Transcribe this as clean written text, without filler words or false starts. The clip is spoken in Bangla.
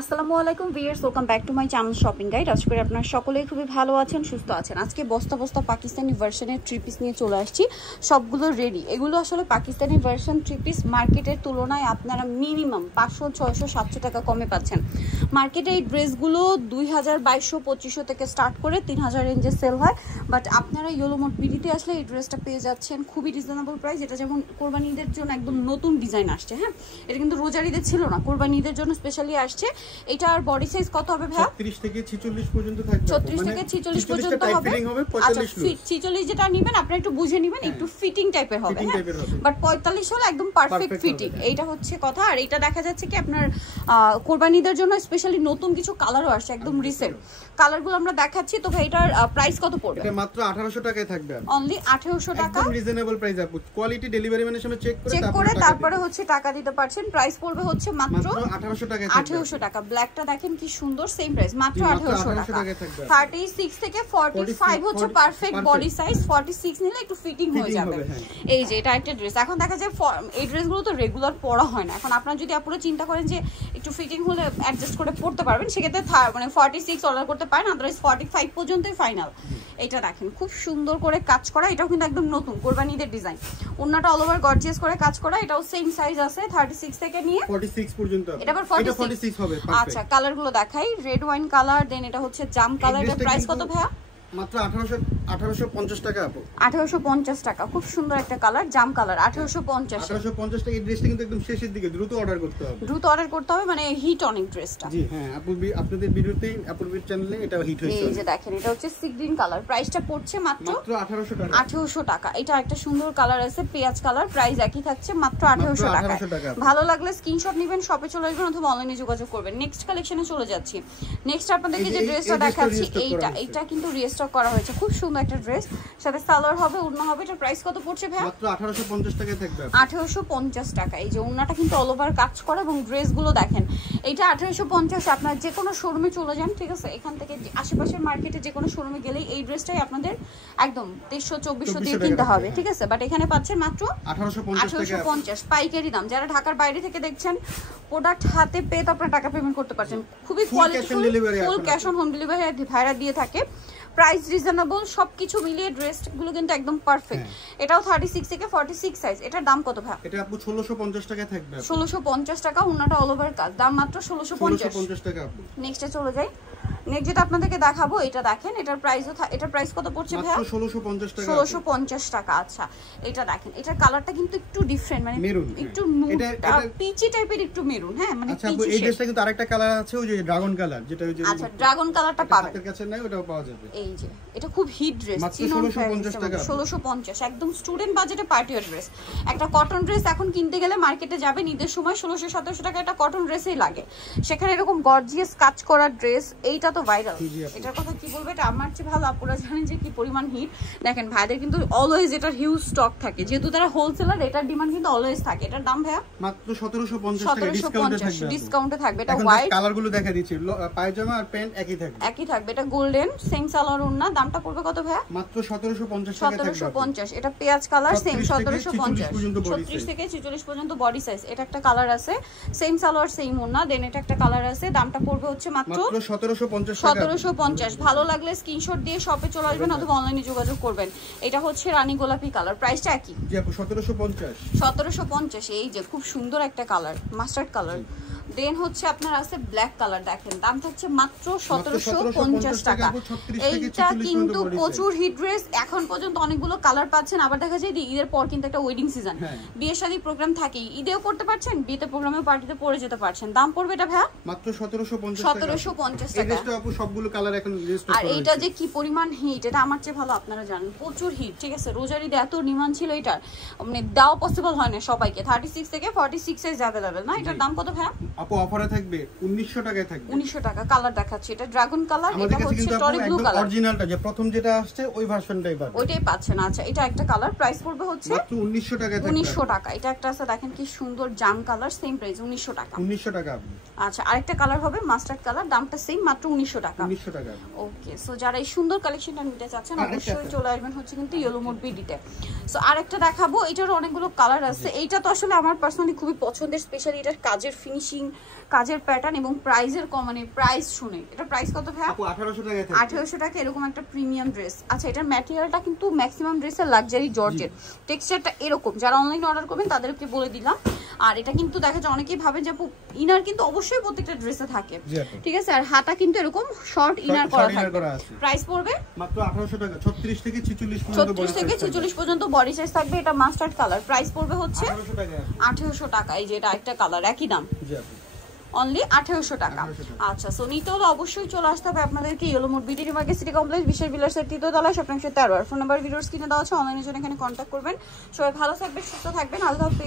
আসসালামু আলাইকুম viewers, welcome back to my channel shopping guide. আশা করি আপনারা সকলেই খুবই ভালো আছেন, সুস্থ আছেন। আজকে বস্তা বস্তা পাকিস্তানি ভার্সনের থ্রি পিস নিয়ে চলে আসছি, সবগুলো রেডি। এগুলো আসলে পাকিস্তানি ভার্সন থ্রি পিস মার্কেটের তুলনায় আপনারা মিনিমাম 500, 600, 700 টাকা কমে পাচ্ছেন। মার্কেটে এই ড্রেসগুলো 2000, 2200, 2500 থেকে স্টার্ট করে 3000 রেঞ্জে সেল হয়, বাট আপনারা ইয়েলো মোড বিডিতে আসলে এই ড্রেসটা পেয়ে যাচ্ছেন খুবই রিজনেবল প্রাইস। এটা যেমন কোরবানি ঈদের জন্য একদম নতুন ডিজাইন আসছে। হ্যাঁ, এটা কিন্তু রোজার ঈদের ছিল না, কোরবানি ঈদের জন্য স্পেশালি আসছে। এটার বডি সাইজ কত হবে ভাই? 36 থেকে 46 পর্যন্ত থাকবে। 36 থেকে 46 পর্যন্ত হবে। আচ্ছা, 46 যেটা নেবেন আপনারা একটু বুঝে নেবেন, একটু ফিটিং টাইপের হবে। হ্যাঁ, বাট 45 হলো একদম পারফেক্ট ফিটিং। এইটা হচ্ছে কথা। আর এটা দেখা যাচ্ছে কি আপনার কোরবানিদের জন্য স্পেশালি নতুন কিছু কালারও আসছে, একদম রিসেন্ট কালারগুলো আমরা দেখাচ্ছি। তো ভাই এটার প্রাইস কত পড়বে? এটা মাত্র 1800 টাকায় থাকবে। অনলি 1800 টাকা, একদম রিজনেবল প্রাইস। আপু কোয়ালিটি ডেলিভারি ম্যানের সামনে চেক করে তারপরে হচ্ছে টাকা দিতে পারছেন। প্রাইস পড়বে হচ্ছে মাত্র 1800 টাকায়। 1800 টাকা। ব্ল্যাকটা দেখেন কি সুন্দর, সেম প্রাইস মাত্র 1800 টাকা। 36 থেকে 45 হচ্ছে পারফেক্ট বডি সাইজ। 46 নিলে একটু ফিটিং হয়ে যাবে। এই যে এটা একটা ড্রেস। এখন দেখা যায় এই ড্রেসগুলো তো রেগুলার পরা হয় না। এখন আপনারা যদি আপুরা চিন্তা করেন যে একটু ফিটিং হলে অ্যাডজাস্ট করে পড়তে পারবেন, সেক্ষেত্রে মানে 46 অর্ডার করতে পারেন, আদারওয়াইজ 45 পর্যন্তই ফাইনাল। এটা দেখেন খুব সুন্দর করে কাজ করা, এটাও কিন্তু একদম নতুন কোরবানিদের ডিজাইন। ওন্নাটা অল ওভার গর্জিয়াস করে কাজ করা। এটাও সেম সাইজ আছে 36 থেকে নিয়ে 46 পর্যন্ত। এটা আবার 46 হবে। আচ্ছা, কালারগুলো দেখাই। রেড ওয়াইন কালার, দেন এটা হচ্ছে জাম কালার। এর প্রাইস কত ভাইয়া? মাত্র 1850 টাকা আপু। 1850 টাকা। খুব সুন্দর একটা কালার, জাম কালার। 1850 টাকা। এই ড্রেসটা কিন্তু একদম শেষের দিকে, দ্রুত অর্ডার করতে হবে। মানে হিট অনেক ড্রেসটা। জি হ্যাঁ, আপু আপনাদের ভিডিওতেই, আপুর চ্যানেলে এটা হিট হয়েছে। এই যে দেখেন, এটা হচ্ছে সি গ্রিন কালার। প্রাইসটা পড়ছে মাত্র 1800 টাকা। এটা একটা সুন্দর কালার আছে, পেঁয়াজ কালার। প্রাইস একই থাকছে মাত্র 1800 টাকা। ভালো লাগলে স্ক্রিনশট নেবেন, শপে চলে আসবেন অথবা অনলাইনে যোগাযোগ করবেন। নেক্সট কালেকশনে চলে যাচ্ছি। নেক্সট আপনাদেরকে যে ড্রেসটা দেখাচ্ছি, এইটা কিন্তু স্টক করা হয়েছে। খুব সুন্দর একটা ড্রেস, সাথে সালোয়ার হবে, ওড়না হবে। এটার প্রাইস কত পড়ছে ভাই? মাত্র 1850 টাকায় থাকবে। 1850 টাকা। এই যে ওড়নাটা কিন্তু অল ওভার কাজ করা এবং ড্রেসগুলো দেখেন। এটা 1850। আপনার যে কোনো শোরুমে চলে যান, ঠিক আছে, এখান থেকে আশেপাশের মার্কেটে যে কোনো শোরুমে গেলেই এই ড্রেসটাই আপনাদের একদম 2300-2400 দিয়ে কিনতে হবে, ঠিক আছে। বাট এখানে পাচ্ছেন মাত্র 1850 পাইকারি দাম। যারা ঢাকার বাইরে থেকে দেখছেন, প্রোডাক্ট হাতে পেয়ে তো আপনারা টাকা পেমেন্ট করতে পারছেন। খুবই qualityful, full cash on home delivery ভাইরা দিয়ে থাকে। প্রাইস রিজনেবল, সবকিছু মিলিয়ে ড্রেসগুলো কিন্তু একদম পারফেক্ট। এটাও 36 থেকে 46 সাইজ। এটার দাম কত ভাই? এটা আপু 1650 টাকায় থাকবে। 1650 টাকা। ওন্নাটা অল ওভার কাজ, দাম মাত্র 1650 টাকা আপু। নেক্সটে চলে যাই। নেক্সট যেটা আপনাদেরকে দেখাবো, এটা দেখেন। এটার প্রাইস কত পড়ছে ভাই? মাত্র 1650 টাকা। 1650 টাকা। আচ্ছা, এটা দেখেন। এটার কালারটা কিন্তু একটু ডিফারেন্ট, মানে একটু নুড পিচি টাইপের, একটু মেরুন। হ্যাঁ, মানে আচ্ছা আপু, এই ড্রেসটা কিন্তু আরেকটা কালার আছে, ওই যে ড্রাগন কালার, যেটা ওই যে। আচ্ছা, ড্রাগন কালারটা পাবেন, আপনাদের কাছে নাই, ওটাও পাওয়া যাবে। এই যে এটা খুব হিট ড্রেস। মাত্র 1650 টাকা। 1650 একদম স্টুডেন্ট বাজেটে পার্টি ওয়্যার ড্রেস। একটা কটন ড্রেস এখন কিনতে গেলে মার্কেটে যাবেন ঈদের সময় 1600-1700 টাকা একটা কটন ড্রেসই লাগে, সেখানে এরকম গর্জিয়াস কাজ করা ড্রেস, এইটা তো ভাইরাল। এটার কথা কি বলবো, এটা আমার চেয়ে ভালো আপুরা জানেন যে কি পরিমাণ হিট। দেখেন ভাইদের কিন্তু অলওয়েজ এটার হিউজ স্টক থাকে, যেহেতু তারা হোলসেলার, এটার ডিমান্ড কিন্তু অলওয়েজ থাকে। এটার দাম ভাইয়া মাত্র 1750 টাকা। ডিসকাউন্টে থাকবে। এটা হোয়াইট কালারগুলো দেখা দিচ্ছি, পায়জামা আর প্যান্ট একই থাকবে। এটা গোল্ডেন সেম সালোয়ার ওড়না। দামটা পড়বে কত ভাইয়া? মাত্র 1750 টাকা থাকবে। 1750। এটা পেঁয়াজ কালার, সেম 1750। 36 থেকে 46 পর্যন্ত বডি সাইজ। এটা একটা কালার আছে, সেম সালোয়ার সেম ওড়না। দেন এটা একটা কালার আছে, দামটা পড়বে হচ্ছে মাত্র 1750। ভালো লাগলে স্ক্রিনশট দিয়ে শপে চলে আসবেন অথবা অনলাইনে যোগাযোগ করবেন। এটা হচ্ছে রানী গোলাপি কালার। প্রাইসটা একই। জি আপু, 1750। এই যে খুব সুন্দর একটা কালার, মাস্টার্ড কালার। দেন হচ্ছে আপনার আছে ব্ল্যাক কালার। দেখেন দাম থাকছে মাত্র 1750 টাকা। এইটা কিন্তু প্রচুর হিট ড্রেস। এখন পর্যন্ত অনেকগুলো কালার পাচ্ছেন। আবার দেখা যায় ঈদের পর কিন্তু একটা ওয়েডিং সিজন, বিয়ে শাদী প্রোগ্রাম থাকেই, ঈদেও করতে পারছেন, বিয়েতে প্রোগ্রামে পার্টিতে পরে যেতে পারছেন। দাম পড়বে এটা ভাইয়া মাত্র 1750 টাকা। এটা আপু সবগুলো কালার এখন লিস্ট করা আর এটা যে কি পরিমাণ হিট, এটা আমার চেয়ে ভালো আপনারা জানেন। প্রচুর হিট, ঠিক আছে। রোজার ঈদে এত ডিমান্ড ছিল এটার, মানে দাও পসিবল হয় না সবাইকে। 36 থেকে 46 সাইজ अवेलेबल না। এটার দাম কত ভাইয়া? আপু অফারে থাকবে 1900 টাকায় থাকবে। 1900 টাকা। কালার দেখাচ্ছি, এটা ড্রাগন কালার। এটা হচ্ছে টরি ব্লু কালার। অরিজিনালটা যে প্রথম যেটা আসছে ওই ভার্সনটাই পাবেন, ওইটাই পাচ্ছেন। আচ্ছা, এটা একটা কালার। প্রাইস পড়বে হচ্ছে মাত্র 1900 টাকায় থাকবে। 1900 টাকা। এটা একটা আছে, দেখেন কি সুন্দর জাম কালার, সেম প্রাইস 1900 টাকা। 1900 টাকা। আচ্ছা, আরেকটা কালার হবে মাস্টার্ড কালার, দামটা সেম, মাত্র 1900 টাকা। 1900 টাকা। ওকে, সো যারা এই সুন্দর কালেকশনটা নিতে চাচ্ছেন অবশ্যই চলে আসবেন হচ্ছে কিন্তু ইয়েলো মোড বিডিতে। সো আরেকটা দেখাবো, এটার অনেকগুলো কালার আছে। এইটা তো আসলে আমার পার্সোনালি খুবই পছন্দের, স্পেশালি এটার কাজের ফিনিশিং কাজের প্যাটার্ন এবং প্রাইজের মানে প্রাইস শুনে, এটা প্রাইস কত ভাই? আপু 1800 টাকা থাকে। 1800 টাকা এরকম একটা প্রিমিয়াম ড্রেস। আচ্ছা এটার ম্যাটেরিয়ালটা কিন্তু ম্যাক্সিমাম ড্রেসের লাক্সারি জর্জেট, টেক্সচারটা এরকম, যারা অনলাইন অর্ডার করবেন তাদেরকে বলে দিলাম। আর এটা কিন্তু দেখা যায় অনেকেই ভাবে যে ইনার কিন্তু অবশ্যই প্রত্যেকটা ড্রেসে থাকে, ঠিক আছে? আর হাতা কিন্তু এরকম শর্ট ইনার করা থাকে। প্রাইস পড়বে মাত্র 1800 টাকা। 36 থেকে 46 পর্যন্ত, 36 থেকে 46 পর্যন্ত বডি সাইজ থাকবে। এটা মাস্টার্ড কালার, প্রাইস পড়বে হচ্ছে 1800 টাকা। 1800 টাকা। এই যে এটা একটা কালার, একই দাম, জি আপু, অনলি 1800 টাকা। আচ্ছা সো নিতে হলে অবশ্যই চলে আসতে হবে আপনাদেরকে yellow mode BD market city complex, বিশেষ বিলাসের 3য় তলায়, শপ নং 13। ফোন নাম্বার ভিডিওস কিনে দেওয়া আছে, অনলাইনে জন্য এখানে কন্ট্যাক্ট করবেন। সবাই ভালো থাকবেন, সুস্থ থাকবেন, আল্লাহ হাফেজ।